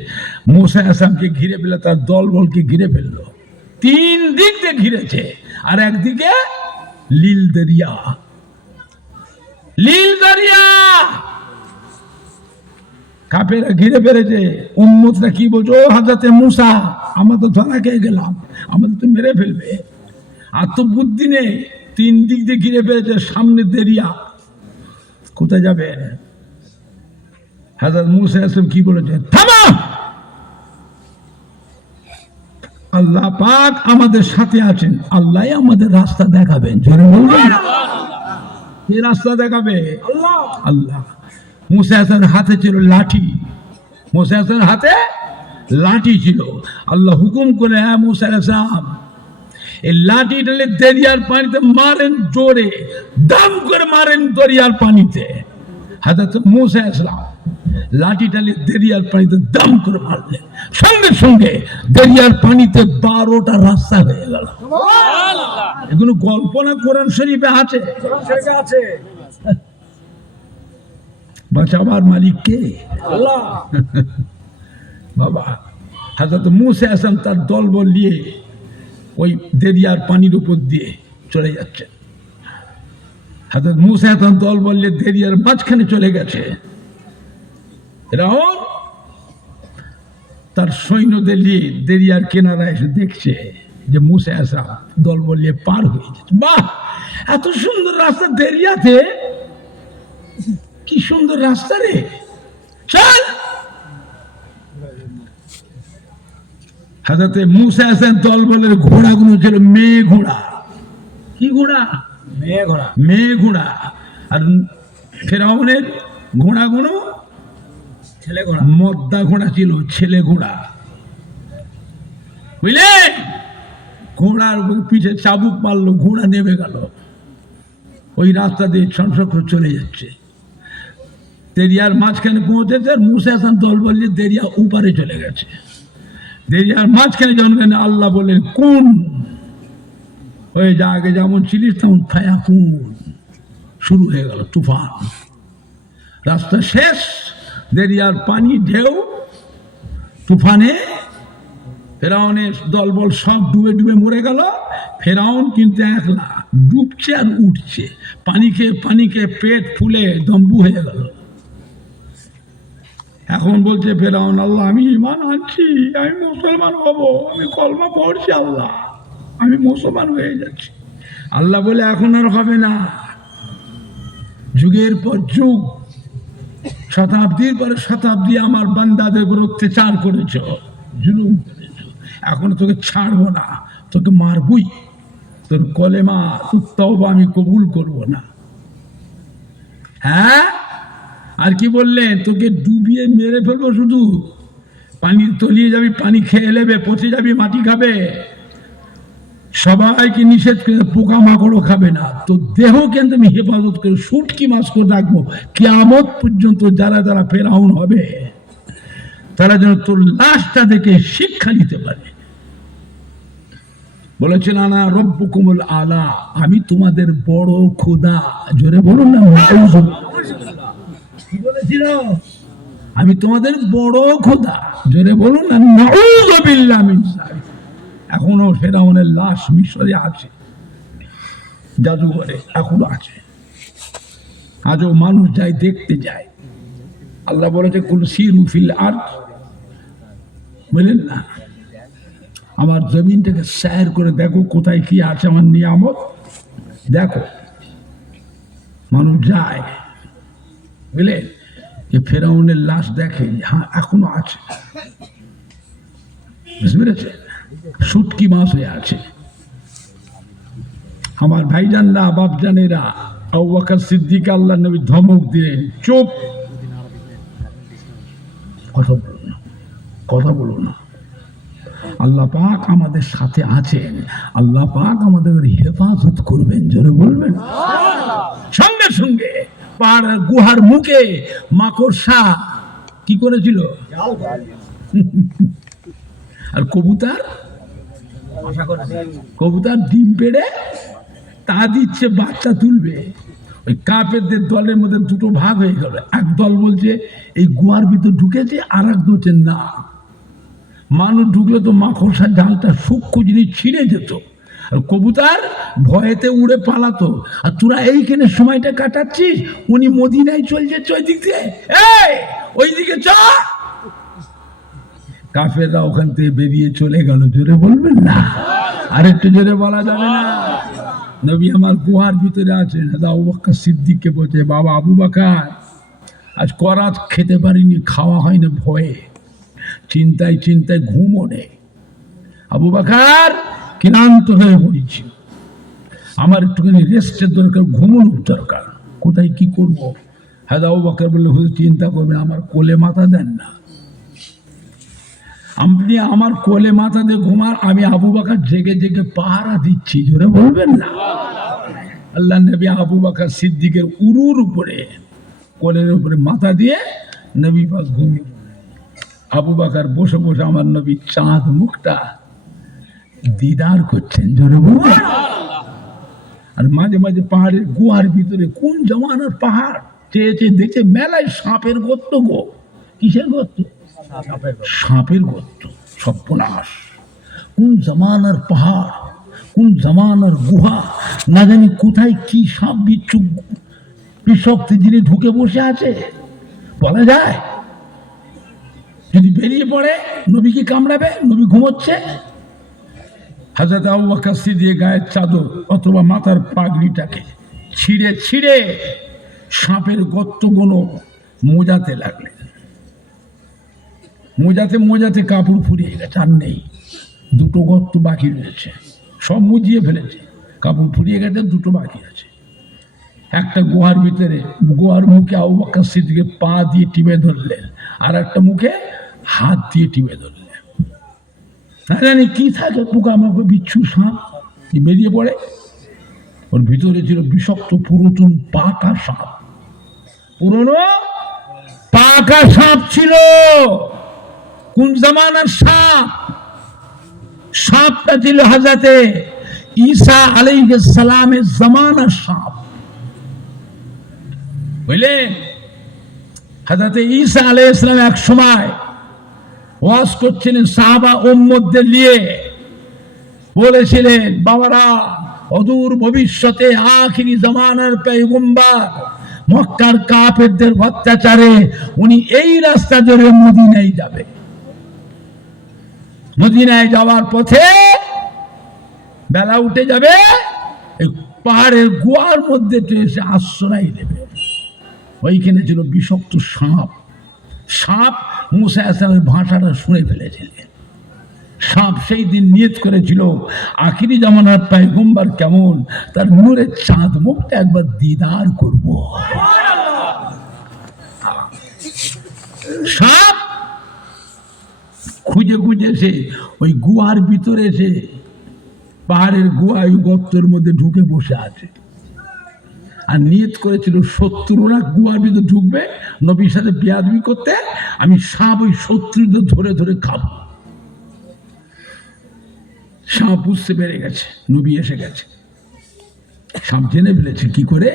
মূসা আলাইহিস সালামকে ঘিরে ফেলে, তার দলবলকে ঘিরে ফেললো। তিন দিক দিয়ে ঘিরেছে, আর একদিকে লীল দরিয়া, লীল দরিয়া কাফেররা ঘিরে ফেলেছে। উম্মতরা কি বলছে, ও হযরতে মূসা, আমরা তো ধরা খেয়ে গেলাম, আমাদের তো মেরে ফেলবে, আর তো বুদ্ধি নেই, তিন দিক দিয়ে ঘিরে ফেলেছে, সামনে দরিয়া, কোথায় যাবে? হযরত মূসা আলাইহিস সালাম কি বলেছে, থামো, আল্লাহ পাক আমাদের সাথে আছেন, আল্লাহ আমাদের রাস্তা দেখাবেন, জোরে বলবেন। কে রাস্তা দেখাবে? আল্লাহ। আল্লাহ। মুসা আলাইহিস হাতে ছিল লাঠি, মুসা আলাইহিস হাতে লাঠি ছিল। আল্লাহ হুকুম করে, হ্যাঁ মুসা আলাইহিস সালাম এই লাঠি ঢেলে দরিয়ার পানিতে মারেন, জোরে দাম করে মারেন দরিয়ার পানিতে। হযরত মুসা আলাইহিস সালাম লাঠি ঢেলে দরিয়ার পানিতে দাম করে মারলেন, সঙ্গে সঙ্গে দরিয়ার পানিতে 12টা রাস্তা হয়ে গেল। সুবহানাল্লাহ। এগুলো গল্প না, কোরআন শরীফে আছে। আছে। বাঁচাবার মালিক কে? আল্লাহ। বাবা, হযরত মুসা আলাইহিস সালাম তার দলবল নিয়ে ওই দরিয়ার পানির উপর দিয়ে চলে যাচ্ছে। হযরত মুসা আলাইহিস সালাম দলবল নিয়ে দরিয়ার মাঝখানে চলে গেছে। ফিরআউন তার সৈন্যদের নিয়ে দরিয়ার কিনারায় এসে দেখছে যে মুসা আলাইহিস সালাম দলবল নিয়ে পার হয়ে যাচ্ছে। বাহ, এত সুন্দর রাস্তা দরিয়াতে, কি সুন্দর রাস্তা রে, চল। হযরত মুসা আলাইহিস সালাম দলবলের ঘোড়াগুলো ছিল মেয়ে ঘোড়া। কি ঘোড়া? মেয়ে ঘোড়া। মেয়ে ঘোড়া। আর ফিরআউনের ঘোড়াগুলো ছেলে ঘোড়া। মদ্দা ঘোড়া ছিল, ছেলে ঘোড়া, বুঝলেন? ঘোড়ার পিঠে চাবুক মারলো, ঘোড়া নেমে গেল। ওই রাস্তা দিয়ে সংসক্র চলে যাচ্ছে। দরিয়ার মাঝখানে পৌঁছেছে, আর মুসা আলাইহিস সালাম দলবল নিয়ে দরিয়া উপারে চলে গেছে। দরিয়ার মাঝখানে যখন আল্লাহ বললেন কোন, ওই যা আগে যেমন ছিলিস তেমন ফায়াকুন, শুরু হয়ে গেল তুফান। রাস্তা শেষ, দরিয়ার পানি ঢেউ, তুফানে ফেরাউনের দলবল সব ডুবে ডুবে মরে গেল। ফেরাউন কিন্তু একলা ডুবছে আর উঠছে, পানি খেয়ে পেট ফুলে দম্বু হয়ে গেল। এখন বলছে ফেরাউন, আল্লাহ আমি ঈমান আনছি, আমি মুসলমান হব, আমি কলমা পড়ছি, আল্লাহ আমি মুসলমান হয়ে যাচ্ছি। আল্লাহ বলে এখন আর হবে না, যুগের পর যুগ, শতাব্দীর পরে শতাব্দী আমার বান্দাদের উপর অত্যাচার করেছ, জুলুম করেছ, এখন তোকে ছাড়বো না, তোকে মারবই, তোর কলেমা তোর তওবা আমি কবুল করব না। হ্যাঁ, আর কি বললেন? তোকে ডুবিয়ে মেরে ফেলবো, শুধু পানির তলিয়ে যাবি, পানি খেয়ে নেবে, পচে যাবি, মাটি খাবে, সবাইকে নিষেধ করে, পোকা মাকড়ও খাবে না, তোর দেহকে আমি হেফাজত করে শুটকি মাছ করে রাখবো কিয়ামত পর্যন্ত। যারা যারা ফেরাউন হবে তারা যেন তোর লাশটা দেখে শিক্ষা নিতে পারে। বলেছেন আনা রব্বুকুমুল আলা, আমি তোমাদের বড় খোদা। জোরে বলুন না, কি বলেছিল? আমি তোমাদের বড় খোদা। জোরে বলুন না, নাউযু বিল্লাহি মিন যালিক। এখনো ফেরাউনের লাশ মিশরে আছে, জাদুঘরে এখনো আছে, আজও মানুষ যায়, দেখতে যায়। আল্লাহ বলেছে কুল সিরু ফিল আরদ, বলেন না আমার জমিনটাকে সৈর করে দেখো কোথায় কি আছে, আমার নিয়ামত দেখো। মানুষ যায়, বুঝলে, ফেরাউনের লাশ দেখে, হ্যাঁ এখনো আছে, বুঝতে পেরেছে? শুটকি মাছ হয়ে আছে। আমার ভাইজানরা, বাপজানেরা, আবু বকর সিদ্দিক আল্লাহর নবী ধমক দিলেন, চুপ, কথা বলো না, কথা বলো না। আল্লাহ পাক আমাদের সাথে আছেন, আল্লাহ পাক আমাদের হেফাজত করবেন। জোরে বলবেন। সঙ্গে সঙ্গে পাহাড় গুহার মুখে মাকড়সা কি করেছিল? আর কবুতর ডিম পেড়ে তা দিচ্ছে, বাচ্চা তুলবে। ওই কাফেরদের দলের মধ্যে দুটো ভাগ হয়ে গেল। এক দল বলছে এই গুহার ভিতর ঢুকেছে, আর এক বলছে না, মানুষ ঢুকলে তো মাকড়সার জালটা সূক্ষ্ম জিনিস ছিঁড়ে যেত, আর কবুতর ভয়েতে উড়ে পালাতো। আর তোরা এইখানে সময়টা কাটাচ্ছিস, উনি মদিনায় চলছে ওই দিক দিয়ে, ওই দিকে চ। কাফেররা ওখান থেকে বেরিয়ে চলে গেল। জোরে বলবেন না, আর একটু জোরে বলা যাবে না? নবী আমার গুহার ভিতরে আছেন। আবু বকর সিদ্দিককে বলছে, বাবা আবু বকর, আজ করাত খেতে পারিনি, খাওয়া হয় না ভয়ে, চিন্তায় চিন্তায় ঘুমও নেই। আবু বকর ক্লান্ত হয়ে পড়েছি, আমার একটুখানি রেস্টের দরকার, ঘুমানোর দরকার। কোথায় কি করব? হাজরত আবু বকর বললে, হুজুর চিন্তা করবেন, আমার কোলে মাথা দেন না, আপনি আমার কোলে মাথা দিয়ে ঘুমান, আমি আবু বকর জেগে জেগে পাহারা দিচ্ছি। জোরে বলবেন না? আল্লাহ নবী আবু বকর সিদ্দিকের উরুর উপরে, কোলের উপরে মাথা দিয়ে নবী পাক ঘুমিয়ে, আবু বকর বসে বসে আমার নবী চাঁদ মুখটা দিদার করছেন। জোরে বলবেন? আর মাঝে মাঝে পাহাড়ের গুহার ভিতরে, কোন জমানার পাহাড়, চেয়ে চেয়ে দেখছে মেলায় সাপের গর্ত গো। কিসের গর্ত? সাপের গর্ত। সর্বনাশ! কোন জমানার পাহাড়, কোন জমানার গুহা, না জানি কোথায় কি সাপ বিচ্ছু বিষাক্ত জিনিস ঢুকে বসে আছে, বলা যায়? যদি বেরিয়ে পড়ে নবীকে কামড়াবে, নবী ঘুমোচ্ছে। হযরত আবু বকর সিদ্দিক গায়ের চাদর অথবা মাথার পাগড়িটাকে ছিঁড়ে ছিঁড়ে সাপের গর্তগুলো মোজাতে লাগলেন। মোজাতে মোজাতে কাপড় ফুরিয়ে গেছে, আর নেই, দুটো গর্ত বাকি রয়েছে, সব মুজিয়ে ফেলেছে, কাপড় ফুরিয়ে গেছে, দুটো বাকি আছে। একটা গুহার ভিতরে, গুহার মুখে আবু বকর সিদ্দিকের পা দিয়ে টিপে ধরলেন, আর একটা মুখে হাত দিয়ে টিপে ধরলেন। না জানি কি থাকে, পোকামাকড়, বিচ্ছু, সাপ বেরিয়ে পড়ে। ওর ভিতরে ছিল বিষাক্ত পুরাতন পাকা সাপ, পুরনো পাকা সাপ ছিল। কোন জামানার সাপ? সাপটা ছিল হযরতে ঈসা আলাইহিস সালামের জামানার সাপ, বুঝলেন? হযরতে ঈসা আলাইহিস সালাম এক সময় ওয়াজ করছিলেন সাহাবা উম্মতদের নিয়ে, বলেছিলেন, বাবারা, অদূর ভবিষ্যতে আখিরি জামানার পয়গম্বর মক্কার কাফেরদের অত্যাচারে উনি এই রাস্তা ধরে মদিনায় যাবে। মদিনায় যাওয়ার পথে বেলা উঠে যাবে, এই পাহাড়ের গুহার মধ্যে এসে আশ্রয় নেবে। ওইখানে ছিল বিষাক্ত সাপ। সাপ মুসা আলাইহিসসালামের ভাষাটা শুনে ফেলেছিলেন। সাপ সেই দিন নিয়ত করেছিল, আখিরি জামানার পয়গম্বর কেমন, তার নূরের চাঁদ মুখটা একবার দিদার করব। সাপ খুঁজে খুঁজে সে ওই গুহার ভিতরে এসে, পাহাড়ের গুহা, ওই গর্তের মধ্যে ঢুকে বসে আছে। আর নিয়ত করেছিল, শত্রুরা গুহার ভিতরে ঢুকবে নবীর সাথে বেয়াদবি করতে, আমি সাপ ওই শত্রুদের ধরে ধরে খাবো। সাপ বুঝতে পেরে গেছে নবী এসে গেছে, সাপ জেনে ফেলেছে। কি করে?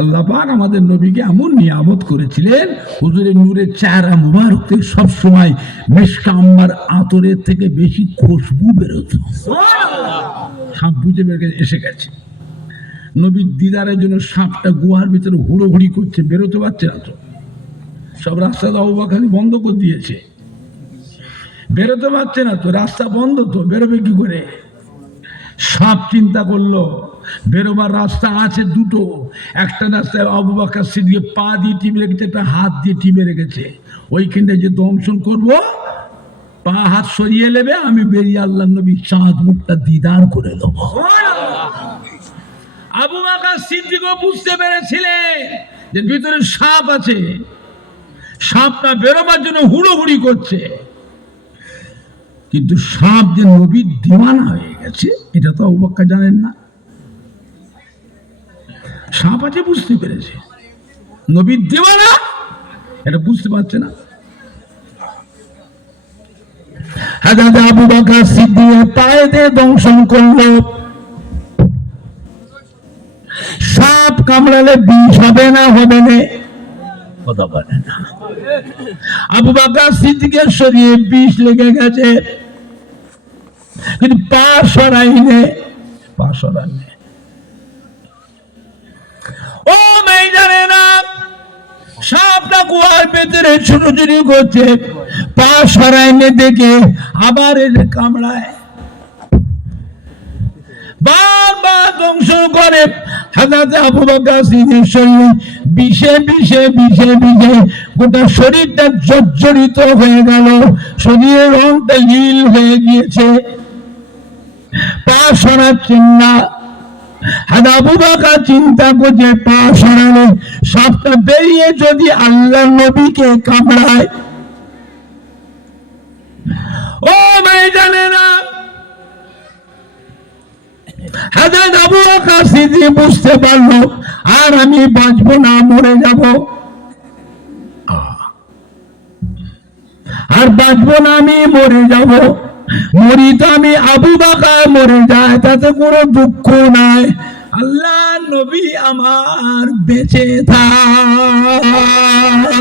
আল্লাহ পাক আমাদের নবীকে এমন নিয়ামত করেছিলেন, হুজুরের নূরের চেহারা মুবারক থেকে সবসময় মিশকা আম্বার আতরের থেকে বেশি খুশবু বেরোতো। সাপ বুঝে এসে গেছে। নবীর দিদারের জন্য সাপটা গুহার ভিতরে হুড়োহুড়ি করছে, বেরোতে পারছে না তো, সব রাস্তা আবু বকর বন্ধ করে দিয়েছে, বেরোতে পারছে না তো, রাস্তা বন্ধ তো, বেরোবে কি করে? সাপ চিন্তা করলো, বেরোবার রাস্তা আছে দুটো, একটা রাস্তায় আবু বকর সিদ্দিক পা দিয়ে টিপে রেখেছে, একটা হাত দিয়ে টিপে রেখেছে, ওইখানটা যে দংশন করব, পা হাত সরিয়ে নেবে, আমি বেরিয়ে আল্লাহ নবী চাঁদ মুখটা দিদার করে দেবো। আবু বকর সিদ্দিকও বুঝতে পেরেছিলেন যে ভিতরে সাপ আছে, সাপটা বেরোবার জন্য হুড়োহুড়ি করছে, কিন্তু সাপ যে নবীর দিওয়ানা হয়ে গেছে এটা তো আবু বকর জানেন না। সাপ আছে বুঝতে পেরেছে, নবীর দিওয়ানা এটা বুঝতে পারছে না। হযরত আবু বকর সিদ্দিকের পায়ে দিয়ে দংশন করলো। সাপ কামড়ালে বিষ হবে না? হবে না? কথা বলে না। আবু বকর সিদ্দিকের শরীরে বিষ লেগে গেছে, কিন্তু পা সরাইনে, পা সরাইনে। ও মেয়ে জানে না, সাপটা গুহার ভেতরে ছুটোছুটি করছে, পা সরাইনে দেখে আবার এসে কামড়ায়, বারবার দংশন করে। হযরত আবু বকর সিদ্দিকের শরীরে বিষে বিষে বিষে বিষে গোটা শরীরটা জর্জরিত হয়ে গেল, শরীরের রংটা নীল হয়ে গিয়েছে, পা সরাচ্ছেন না। আবু বকর চিন্তা করছে পা সরালে সাপটা বেরিয়ে যদি আল্লাহর নবীকে কামড়ায়। ও ভাইজানেরা, হযরত আবু বকর সিদ্দিক বুঝতে পারলো আর আমি বাঁচবো না, মরে যাব, আর বাঁচবো না, আমি মরে যাব। মরি তো আমি, আবু বকর মরে যায় তাতে কোনো দুঃখ নাই, আল্লাহ নবী আমার বেঁচে থাক।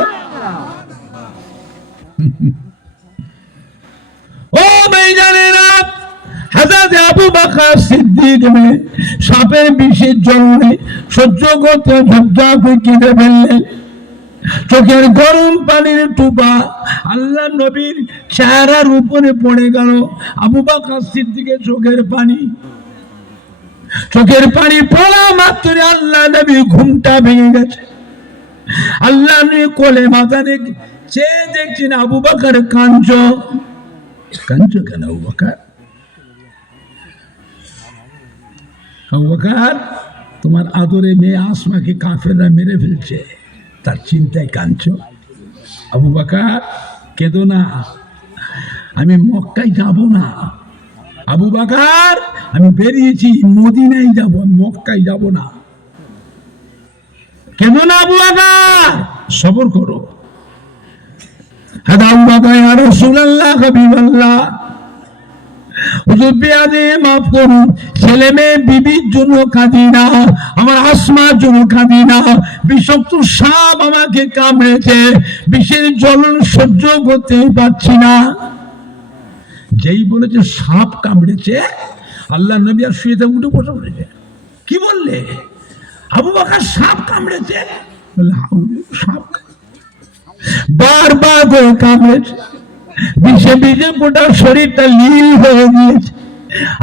ও ভাইজানেরা, হযরত আবু বকর সিদ্দিক সাপের বিষের জ্বলনে সহ্য করতে ঝরঝর করে কেঁদে ফেললেন। চোখের গরম পানির টুপা আল্লাহ নবীর চেহারার উপরে পড়ে গেল। আবু বকর সিদ্দিকের চোখের পানি পড়া মাত্র আল্লাহ নবী ঘুমটা ভেঙে গেছে। আল্লাহ নবী কোলে মাথা রেখে চেয়ে দেখছেন আবু বকর কাঁদছো কেন? আবু বকর, তোমার আদরে মেয়ে আসমাকে কাফেররা মেরে ফেলছে, তার চিন্তায় কাঁদছো? আবু বকর কেঁদো না, আমি মক্কায় যাব না। আবু বকর, আমি বেরিয়েছি, মদিনায় যাব, আমি মক্কায় যাব না। কেঁদো না আবু বকর, সবর করো। আবু বকর, ইয়া রাসূলুল্লাহ, হাবিবাল্লাহ, হুজুর বিয়াদে মাফ করুন, ছেলে মেয়ে বিবির জন্য কাঁদি না, আমার আসমার জন্য কাঁদি না। বিষাক্ত সাপ আমাকে কামড়েছে, বিষের জ্বলন সহ্য করতে পারছি না। যেই বলেছে সাপ কামড়েছে, আল্লাহ নবী আর শুয়ে উঠে বসে পড়েছে। কি বললে? আবু বকর সাপ কামড়েছে? সাপ বারবার করে কামড়েছে, বিষে বিষে গোটা শরীরটা নীল হয়ে গিয়েছে,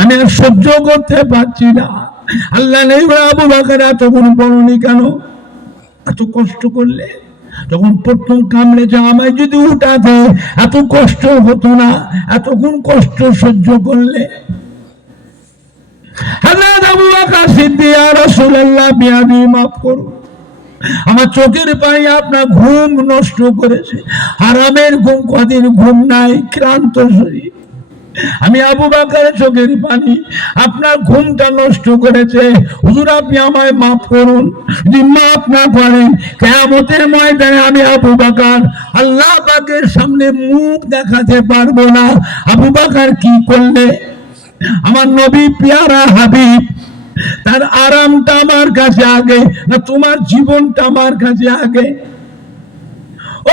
আমি আর সহ্য করতে পারছি না। আল্লাহ নেই, আবু বকর এতক্ষণ বলনি কেন? এত কষ্ট করলে? যখন প্রথম কামড়েছে আমায় যদি উঠাতে এত কষ্ট হতো না, এতক্ষণ কষ্ট সহ্য করলে। হযরত আবু বকর সিদ্দিক, ইয়া রাসূলুল্লাহ, বিয়াদি মাফ করুন, আমার চোখের পানি আপনার ঘুম নষ্ট করেছে, হারামের ঘুম, কদিন ঘুম নাই, ক্লান্ত শরীর। আমি আবু বকরের চোখের পানি আপনার ঘুমটা নষ্ট করেছে, হুজুর আপনি আমায় মাফ করুন। যদি মাফ না করেন, কিয়ামতের ময়দানে আমি আবু বকর আল্লাহ পাকের সামনে মুখ দেখাতে পারবো না। আবু বকর কি করলে? আমার নবী পেয়ারা হাবিব, তার আরামটা আমার কাছে আগে না তোমার জীবনটা আমার কাছে আগে?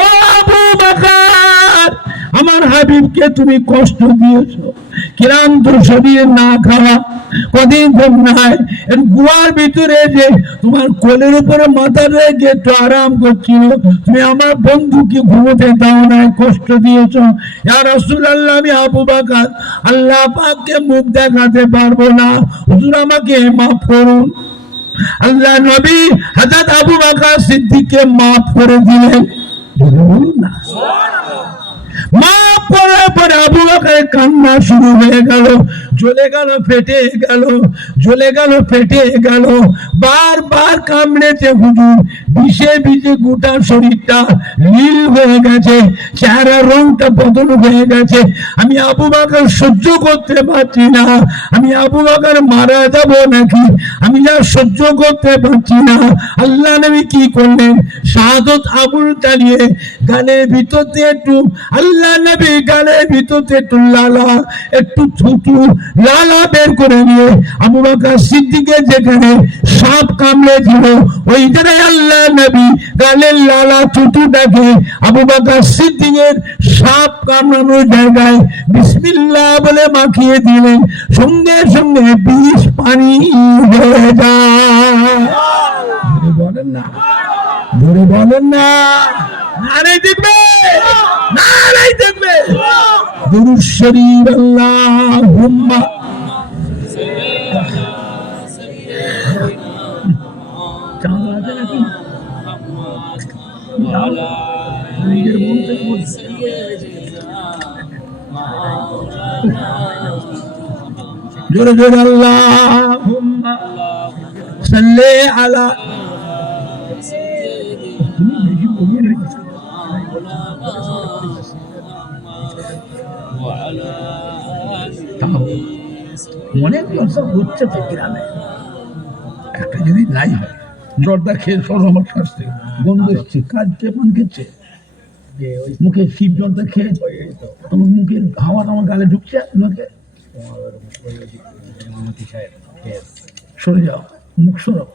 ও আবু বকর, আমার হাবিবকে তুমি কষ্ট দিয়েছো, ক্লান্ত শরীরে না খাওয়া, কদিন ঘুম নাই, এর গুহার ভিতরে যে তোমার কোলের উপরে মাথা রেখে একটু আরাম করছিল, তুমি আমার বন্ধুকে ঘুমোতে দাও না, কষ্ট দিয়েছো। ইয়া রাসূলুল্লাহ, আমি আবু বকর আল্লাহ পাককে মুখ দেখাতে পারবো না, হুজুর আমাকে মাফ করুন। আল্লাহ নবী হযরত আবু বকর সিদ্দিককে মাফ করে দিলেন। বলুন না, মাফ করার পরে আবু বকরের কান্না শুরু হয়ে গেল, জ্বলে গেল, ফেটে গেল, বারবার কামড়েছে হুজুর, বিষে বিষে গোটা শরীরটা নীল হয়ে গেছে, চেহারার রংটা বদল হয়ে গেছে। আমি আবু বকর সহ্য করতে পারছি না, আমি আবু বকর মারা যাব নাকি, আমি যা সহ্য করতে পারছি না। আল্লাহ নবী কি করলেন? শাহাদত আবুল চালিয়ে গালের ভিতর দিয়ে একটু, আল্লাহ নবী গালের ভিতর থেকে একটু লালা, একটু থুতু লালা বের করে নিয়ে আবু বকর সিদ্দিকের যেখানে সাপ কামড়েছিল ওই জায়গায় আল্লাহ নবী গালের লালা থুতুটাকে আবু বকর সিদ্দিকের সাপ কামড়ানোর জায়গায় বিসমিল্লাহ বলে মাখিয়ে দিলেন, সঙ্গে সঙ্গে বিষ পানি হয়ে যায়। বলেন না, ধরে বলেন না, নারাই দেখবে, নারাই দেখবে। দুরূদ শরীফ, আল্লাহুম্মা জোরে জোরে আল্লাহুম্মা সাল্লে আলা অনেক জলসা হচ্ছে তো গ্রামে, একটা যদি নাই হয় জর্দা খেয়ে সর আমার স্বাস্থ্য গন্ধ এসছে, কাজ পান খেচ্ছে, মুখে শিব জর্দা খেয়ে তোমার মুখের হাওয়া আমার গালে ঢুকছে, আপনাকে সরে যাও, মুখ সরাও।